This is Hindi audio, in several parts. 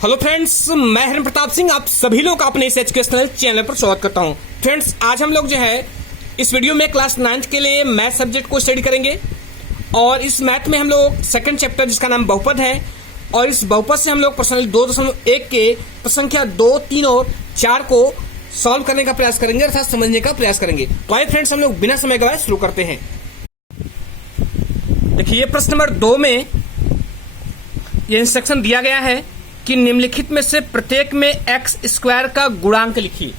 हेलो फ्रेंड्स, मैं हिरण प्रताप सिंह आप सभी लोग का अपने इस एजुकेशनल चैनल पर स्वागत करता हूं। फ्रेंड्स, आज हम लोग जो है इस वीडियो में क्लास 9th के लिए मैथ सब्जेक्ट को स्टडी करेंगे और इस मैथ में हम लोग सेकंड चैप्टर जिसका नाम बहुपद है और इस बहुपद से हम लोग पर्सनली 2.1 के संख्या 2, 3 और 4 को सॉल्व करने का प्रयास करेंगे अर्थात समझने का प्रयास करेंगे। तो आइए फ्रेंड्स, हम लोग बिना समय गवाए शुरू करते हैं। देखिए, प्रश्न नंबर 2 में ये इंस्ट्रक्शन दिया गया है कि निम्नलिखित में से प्रत्येक में एक्स स्क्वायर का गुणांक लिखिए।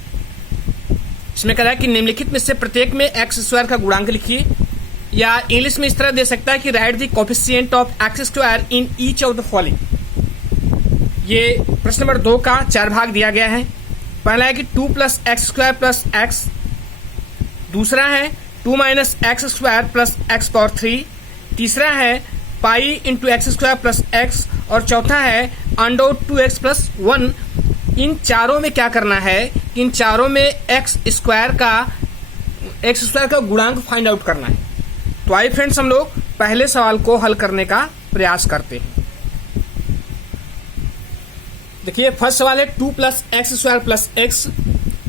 इसमें कह रहा है कि निम्नलिखित में से प्रत्येक में एक्स स्क्वायर का गुणांक लिखिए, या इंग्लिश में इस तरह दे सकता है कि right the coefficient of x square in each of the following. ये प्रश्न नंबर 2 का 4 भाग दिया गया है। पहला है कि 2 plus x square plus x, दूसरा है 2 minus x square plus x power 3, तीसरा है pi into x square plus x और चौथा है अंडर 2x प्लस 1। इन चारों में क्या करना है, इन चारों में एक्स स्क्वायर का गुणांक फाइंड आउट करना है। तो आइए फ्रेंड्स, हम लोग पहले सवाल को हल करने का प्रयास करते हैं। देखिए, फर्स्ट सवाल है 2 plus x square plus x.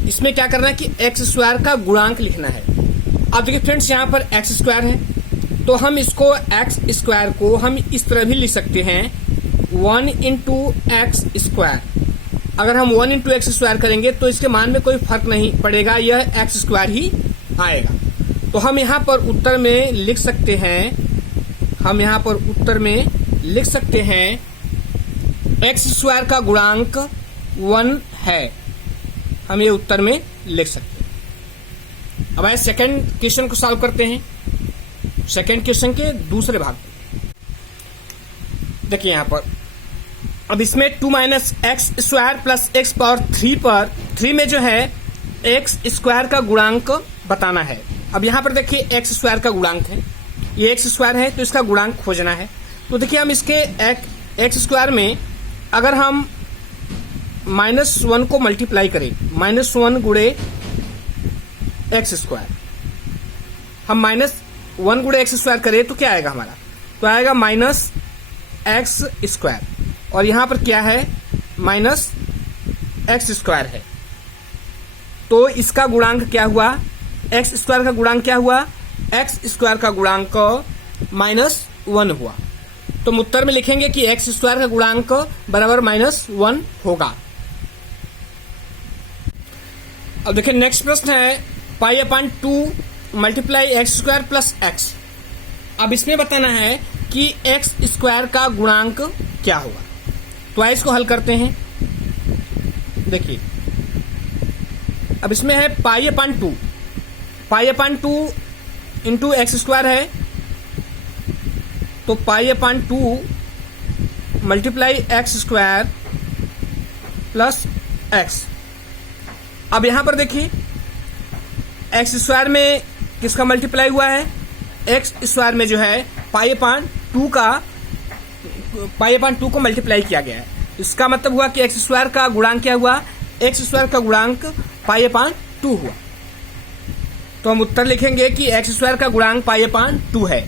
इसमें क्या करना है कि एक्स स्क्वायर का गुणांक लिखना है। अब देखिए फ्रेंड्स, यहाँ पर एक्स स्क्वायर है तो हम इसको एक्स स्क्वायर को हम इस तरह भी लिख सकते हैं 1 इंटू एक्स स्क्वायर। अगर हम 1 इंटू एक्स स्क्वायर करेंगे तो इसके मान में कोई फर्क नहीं पड़ेगा, यह एक्स स्क्वायर ही आएगा। तो हम यहाँ पर उत्तर में लिख सकते हैं एक्स स्क्वायर का गुणांक 1 है। हम ये उत्तर में लिख सकते हैं। अब आइए सेकंड क्वेश्चन को सॉल्व करते हैं। सेकंड क्वेश्चन के दूसरे भाग में देखिए, यहाँ पर अब इसमें 2 minus x square plus x power 3 पर 3 में जो है एक्स स्क्वायर का गुणांक बताना है। अब यहाँ पर देखिए एक्स स्क्वायर का गुणांक है, ये एक्स स्क्वायर है तो इसका गुणांक खोजना है। तो देखिए, हम इसके एक्स स्क्वायर में अगर हम -1 को मल्टीप्लाई करें, -1 गुणे एक्स स्क्वायर, हम -1 गुणे एक्स स्क्वायर करें तो क्या आएगा हमारा, तो आएगा माइनस एक्स स्क्वायर और यहां पर क्या है माइनस एक्स स्क्वायर है। तो इसका गुणांक क्या हुआ, एक्स स्क्वायर का गुणांक क्या हुआ, एक्स स्क्वायर का गुणांक -1 हुआ। तो हम उत्तर में लिखेंगे कि एक्स स्क्वायर का गुणांक बराबर -1 होगा। अब देखिए, नेक्स्ट प्रश्न है pi upon 2 multiply x square plus x. अब इसमें बताना है कि एक्स स्क्वायर का गुणांक क्या होगा। तो आइए इसको हल करते हैं। देखिए, अब इसमें है pi upon 2 into x square है, तो pi upon 2 multiply x square plus x. अब यहां पर देखिए, एक्स स्क्वायर में किसका मल्टीप्लाई हुआ है, एक्स स्क्वायर में जो है पाई अपॉन 2 को मल्टीप्लाई किया गया है। इसका मतलब हुआ कि एक्स स्क्वायर का गुणांक क्या हुआ, एक्स स्क्वायर का गुणांक पाई अपॉन 2 हुआ। तो हम उत्तर लिखेंगे कि एक्स स्क्वायर का गुणांक पाई अपॉन 2 है।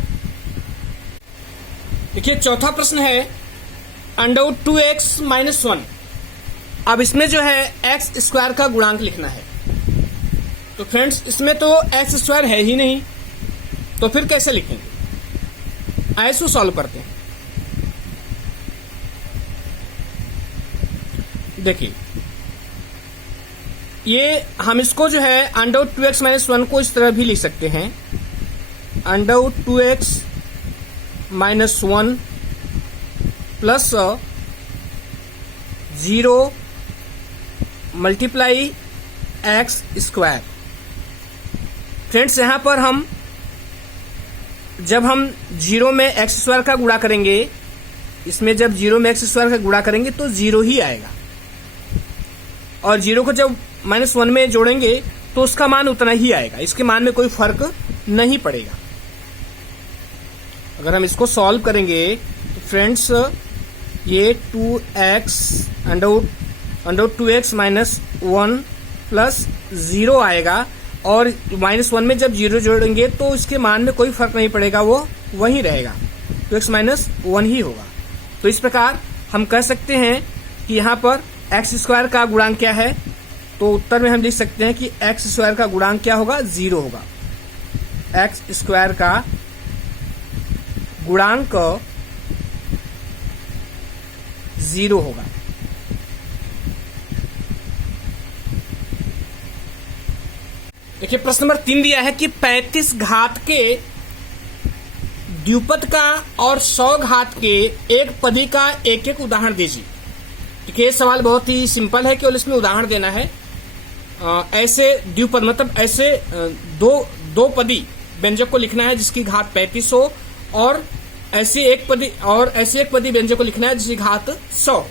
देखिए, चौथा प्रश्न है अंडर 2x माइनस 1। अब इसमें जो है एक्स स्क्वायर का गुणांक लिखना है। तो फ्रेंड्स, इसमें तो एक्स स्क्वायर है ही नहीं, तो फिर कैसे लिखेंगे, आइए इसको सॉल्व करते हैं। देखिए, ये हम इसको जो है अंडर 2x माइनस 1 को इस तरह भी लिख सकते हैं, under 2x minus 1 plus 0 multiply x square. Friends, यहां पर हम जब हम 0 में एक्स स्क्वायर का गुणा करेंगे, इसमें जब 0 में एक्स स्क्वायर का गुणा करेंगे तो 0 ही आएगा, और 0 को जब -1 में जोड़ेंगे तो उसका मान उतना ही आएगा, इसके मान में कोई फर्क नहीं पड़ेगा। अगर हम इसको सॉल्व करेंगे तो फ्रेंड्स, ये 2x under 2x minus 1 plus 0 आएगा, और -1 में जब 0 जोड़ेंगे तो इसके मान में कोई फर्क नहीं पड़ेगा, वो वही रहेगा, तो x -1 ही होगा। तो इस प्रकार हम कह सकते हैं कि यहाँ पर एक्स स्क्वायर का गुणांक क्या है, तो उत्तर में हम लिख सकते हैं कि एक्स स्क्वायर का गुणांक क्या होगा, 0 होगा। एक्स स्क्वायर का गुणांक 0 होगा। देखिए प्रश्न नंबर 3 दिया है कि 35 घात के द्विपद का और 100 घात के एक पदी का एक एक उदाहरण दीजिए। देखिए सवाल बहुत ही सिंपल है, केवल इसमें उदाहरण देना है। ऐसे द्विपद मतलब ऐसे दो पदी व्यंजक को लिखना है जिसकी घात 35 हो, और ऐसे एक पदी व्यंजक को लिखना है जिसकी घात 100।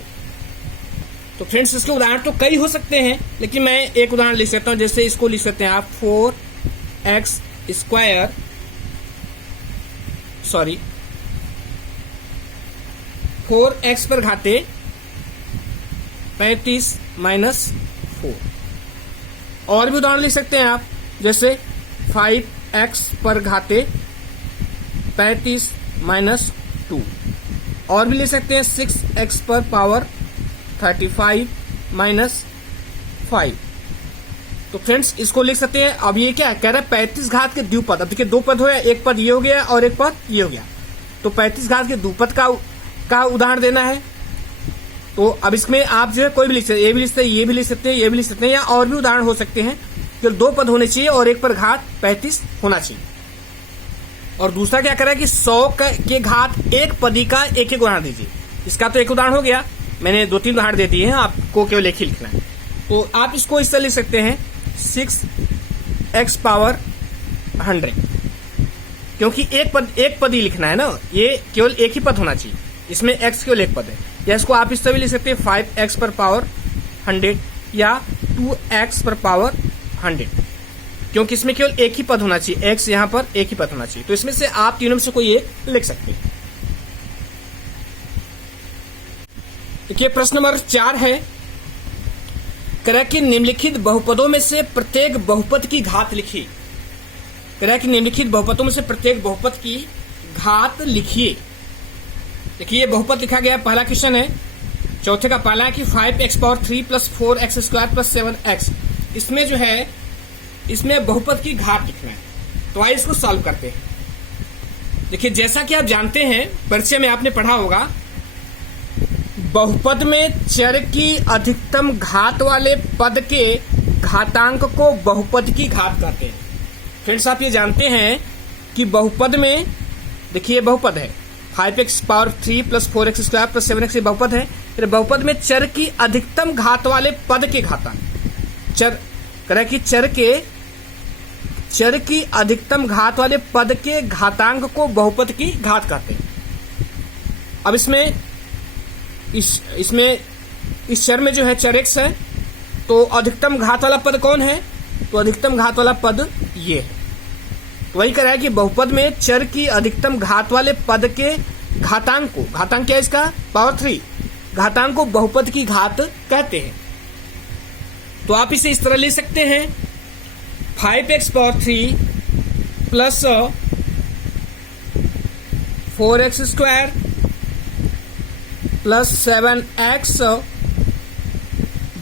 तो फ्रेंड्स इसके उदाहरण तो कई हो सकते हैं, लेकिन मैं एक उदाहरण लिख सकता हूं। जैसे इसको लिख सकते हैं आप 4x पर घाते 35 माइनस 4। और भी उदाहरण लिख सकते हैं आप, जैसे 5x पर घाते 35 माइनस 2। और भी लिख सकते हैं 6x पर पावर 35 माइनस 5। तो फ्रेंड्स इसको लिख सकते हैं। अब ये क्या कह रहा है, 35 घात के द्विपद। अब देखिए 2 पद हो, एक पद ये हो गया और एक पद ये हो गया, तो 35 घात के द्विपद का उदाहरण देना है। तो अब इसमें आप जो है कोई भी लिख सकते हैं, ये भी लिख सकते हैं, ये भी लिख सकते हैं, ये भी लिख सकते हैं, या और भी उदाहरण हो सकते हैं। केवल 2 पद होने चाहिए और एक पर घात 35 होना चाहिए। और दूसरा क्या कर रहा है कि 100 के घात एक पदी का एक एक उदाहरण दीजिए। इसका तो एक उदाहरण हो गया, मैंने 2-3 उदाहरण दे दिए हैं, आपको केवल एक ही लिखना है। तो आप इसको इस तरह लिख सकते हैं 6x पावर 100, क्योंकि एक पद ही लिखना है ना, ये केवल एक ही पद होना चाहिए, इसमें x केवल एक पद है। या इसको आप इस तरह भी लिख सकते हैं 5x पर पावर 100 या 2x पर पावर 100, क्योंकि इसमें केवल एक ही पद होना चाहिए, x यहां पर एक ही पद होना चाहिए। तो इसमें से आप तीनों में से कोई एक लिख सकते हैं। देखिए प्रश्न नंबर 4 है, कह रहा है कि निम्नलिखित बहुपदों में से प्रत्येक बहुपद की घात लिखिए। कह रहा है कि निम्नलिखित बहुपदों में से प्रत्येक बहुपद की घात लिखिए। देखिए ये बहुपद लिखा गया, पहला क्वेश्चन है, चौथे का पहला है कि 5x power 3 plus 4x square plus 7x। इसमें जो है, इसमें बहुपद की घात लिखना है। तो आइए इसको सॉल्व करते हैं। देखिए जैसा कि आप जानते हैं, परिचय में आपने पढ़ा होगा, बहुपद में चर की अधिकतम घात वाले पद के घातांक को बहुपद की घात कहते हैं। फ्रेंड्स आप ये जानते हैं कि बहुपद में, देखिए बहुपद है 5x power 3 plus 4x square plus 7x, ये बहुपद है। फिर बहुपद में चर की अधिकतम घात वाले पद के घातांक, चर कह रहा है कि चर की अधिकतम घात वाले पद के घातांक को बहुपद की घात कहते हैं। अब इसमें इस चर में जो है चर x है, तो अधिकतम घात वाला पद कौन है, तो अधिकतम घात वाला पद ये है। तो वही कह रहा है कि बहुपद में चर की अधिकतम घात वाले पद के घातांक को, घातांक क्या है इसका, पावर 3, घातांक को बहुपद की घात कहते हैं। तो आप इसे इस तरह ले सकते हैं 5x power 3 plus 4x square plus 7x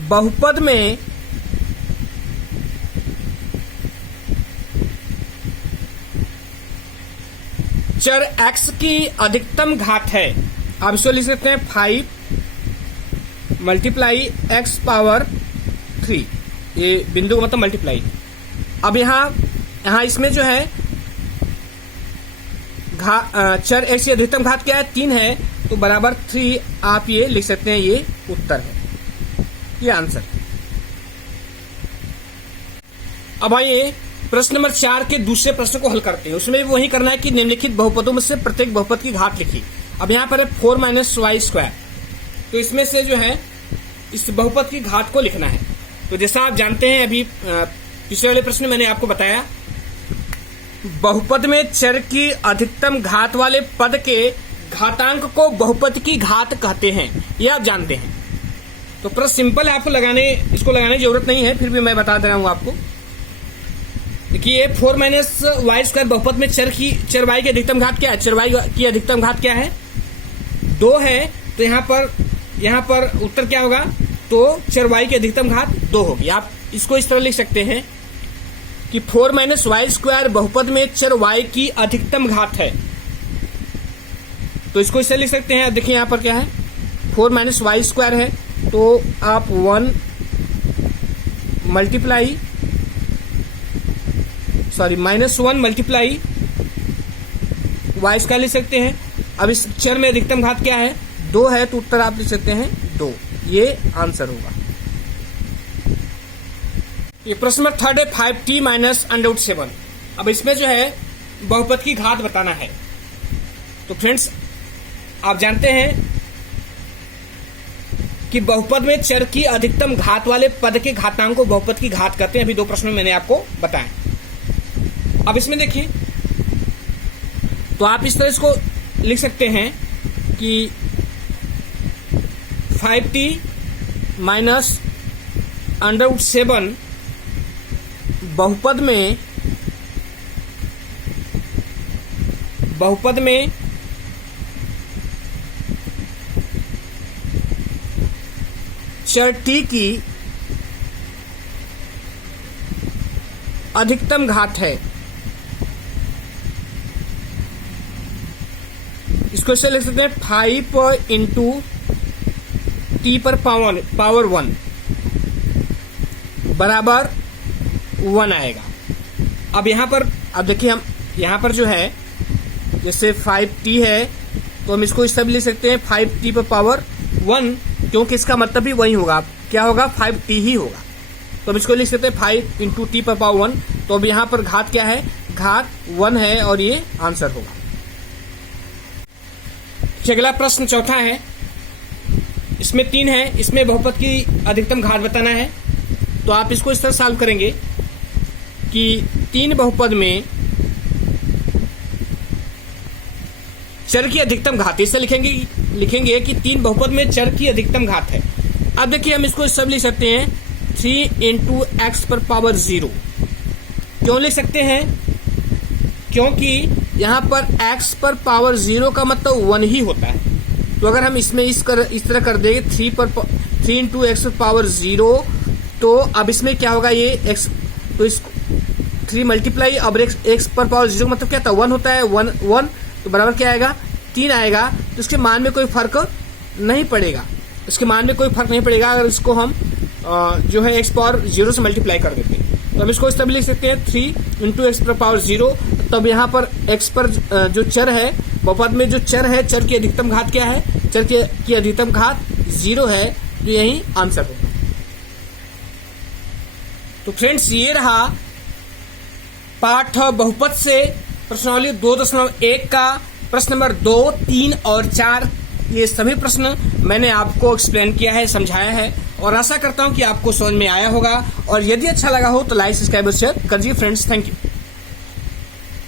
बहुपद में चर x की अधिकतम घात है। आप इसको लिख सकते हैं 5 मल्टीप्लाई x पावर 3, ये बिंदु का मतलब मल्टीप्लाई। अब यहां इसमें जो है चर x की अधिकतम घात क्या है, 3 है, तो बराबर 3 आप ये लिख सकते हैं, ये उत्तर है, ये आंसर। अब आइए प्रश्न नंबर 4 के दूसरे प्रश्न को हल करते हैं। उसमें भी वही करना है कि निम्नलिखित बहुपदों में से प्रत्येक बहुपद की घात लिखिए। अब यहाँ पर है 4 माइनस y स्क्वायर, तो इसमें से जो है इस बहुपद की घात को लिखना है। तो जैसा आप जानते हैं, अभी पिछले वाले प्रश्न में मैंने आपको बताया, बहुपद में चर की अधिकतम घात वाले पद के घातांक को बहुपद की घात कहते हैं, ये आप जानते हैं। तो प्रश्न सिंपल है, आपको इसको लगाने की जरूरत नहीं है, फिर भी मैं बता दे रहा हूं आपको। देखिए 4 माइनस वाई स्क्वायर बहुपद में चर वाई की अधिकतम घात क्या है, चर वाई की अधिकतम घात क्या है, 2 है। तो यहाँ पर यहाँ पर उत्तर क्या होगा, तो चर y की अधिकतम घात 2 होगी। आप इसको इस तरह लिख सकते हैं कि 4 - y² बहुपद में चर y की अधिकतम घात है, तो इसको इससे लिख सकते हैं। देखिए यहाँ पर क्या है, 4 - y² है, तो आप 1 मल्टीप्लाई y² लिख सकते हैं। अब इस चर में अधिकतम घात क्या है, 2 है, तो उत्तर आप लिख सकते हैं 2, ये आंसर होगा। ये प्रश्न नंबर 3 है, 5t - √7। अब इसमें जो है बहुपद की घात बताना है। तो फ्रेंड्स, आप जानते हैं कि बहुपद में चर की अधिकतम घात वाले पद के घातांक को बहुपद की घात कहते हैं। अभी 2 प्रश्नों में मैंने आपको बताया। अब इसमें देखिए, तो आप इस तरह इसको लिख सकते हैं कि 5t - √7 बहुपद में चर t की अधिकतम घात है। इसको इसे लिख सकते हैं 5 × t पर पावर 1 बराबर 1 आएगा। अब देखिए, हम यहाँ पर जो है, जैसे 5t है, तो हम इसको इस तरह लिख सकते हैं 5t पर पावर 1, क्योंकि इसका मतलब भी वही होगा। क्या होगा, 5t ही होगा। तो हम इसको लिख सकते हैं 5 × t पर पावर 1। तो अब यहाँ पर घात क्या है, घात 1 है, और ये आंसर होगा। अगला प्रश्न चौथा है, इसमें 3 है, इसमें बहुपद की अधिकतम घात बताना है। तो आप इसको इस तरह सॉल्व करेंगे कि 3 बहुपद में चर की अधिकतम घात, इसे लिखेंगे कि 3 बहुपद में चर की अधिकतम घात है। अब देखिए, हम इसको सब लिख सकते हैं 3 × x पर पावर 0। क्यों लिख सकते हैं, क्योंकि यहाँ पर x पर पावर 0 का मतलब 1 ही होता है। तो अगर हम इसमें इस तरह कर देंगे 3 × x पर पावर 0, तो अब इसमें क्या होगा, ये x, तो इस 3 मल्टीप्लाई, अब x पर पावर 0 मतलब क्या था, 1 होता है, 1 तो बराबर क्या आएगा, 3 आएगा। तो इसके मान में कोई फर्क नहीं पड़ेगा, अगर इसको हम जो है x पावर 0 से मल्टीप्लाई कर देते हैं। तो हम इसको इस तरह लिख सकते हैं 3 × x पर पावर 0। तब यहाँ पर x पर जो चर है, बहुपद में जो चर है, चर की अधिकतम घात क्या है, चर की अधिकतम घात 0 है, तो यही आंसर होगा। तो फ्रेंड्स, ये रहा पाठ बहुपद से प्रश्नावली 2.1 का प्रश्न नंबर 2, 3 और 4। ये सभी प्रश्न मैंने आपको एक्सप्लेन किया है, समझाया है, और आशा करता हूं कि आपको समझ में आया होगा। और यदि अच्छा लगा हो तो लाइक, सब्सक्राइब और शेयर करिए फ्रेंड्स। Thank you.